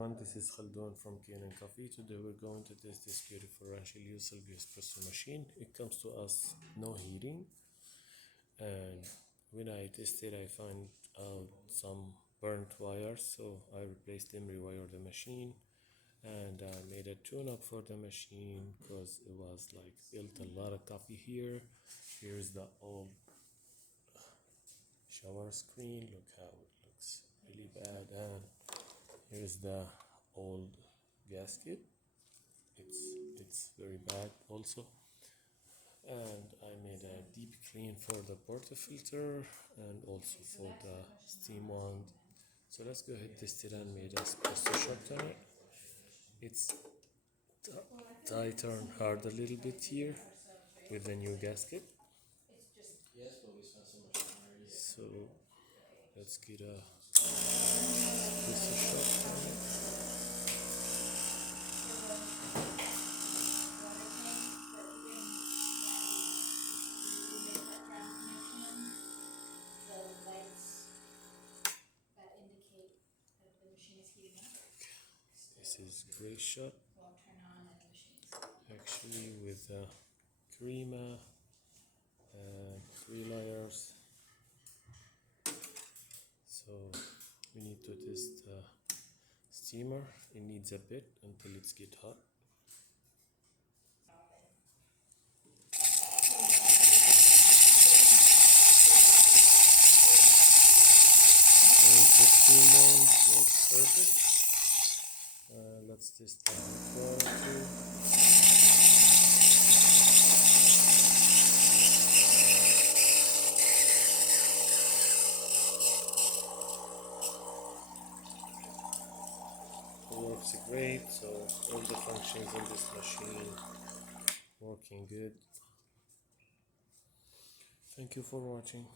This is Khaldun from Kanen Coffee. Today we're going to test this beautiful Rancilio Espresso machine. It comes to us no heating, and when I tested I found out some burnt wires, so I replaced them, rewired the machine, and I made a tune-up for the machine because it was like built a lot of coffee here. Here's the old shower screen. Look how it looks really bad, and here's the old gasket. It's very bad also. And I made a deep clean for the portafilter and also for the steam wand. So let's go ahead, test it, and made a espresso shot on it. It's tighter and hard a little bit here with the new gasket. So let's get a espresso shot on it. This is great shot, actually, with crema and 3 layers. So we need to test the steamer. It needs a bit until it's get hot. The steam wand works perfect. Let's test the quality. It works great, so all the functions in this machine working good. Thank you for watching.